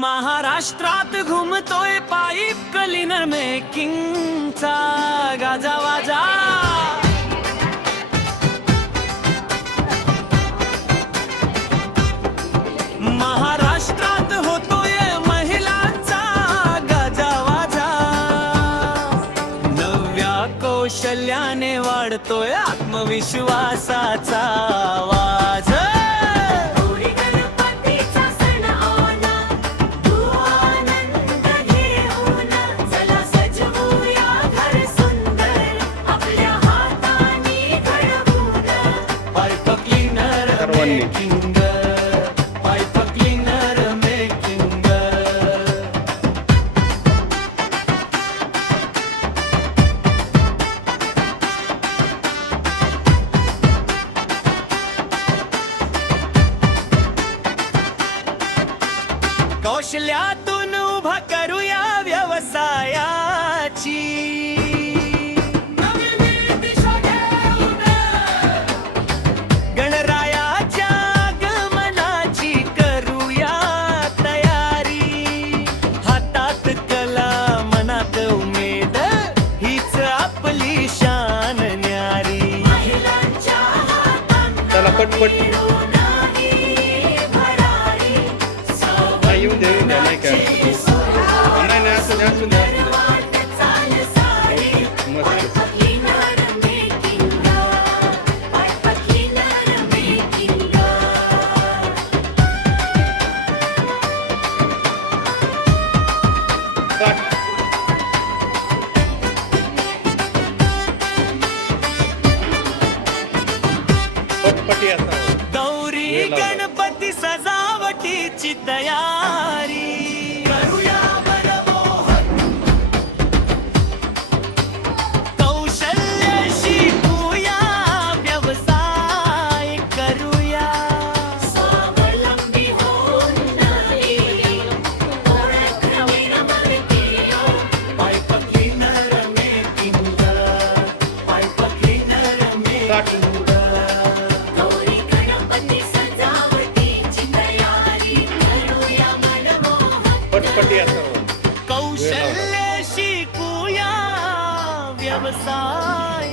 महाराष्ट्रात घुमतोय pipe cleaner मेकिंगचा गाजा वाजा. महाराष्ट्रात होतोय महिलांचा गाजा वाजा. नव्या कौशल्याने वाढतोय आत्मविश्वासाचा आवाज. कौशल्यातून उभा करूया व्यवसायाची. गणरायाच्या आगमनाची करूया तयारी. हातात कला मनात उमेद हीच आपली शान न्यारी. चला पटपट येऊन द्या नाही का नाही नाही असं द्या असं द्या मस्त. पटपटी असा गौरी गणपती सजावटीची तयारी करूया मनमोहक. कौशल्य शिकूया व्यवसाय करूया. स्वावलंबी होऊन ओळख pipe cleaner making. Pipe cleaner making. पटपटी असं कौशल्य शिकूया व्यवसाय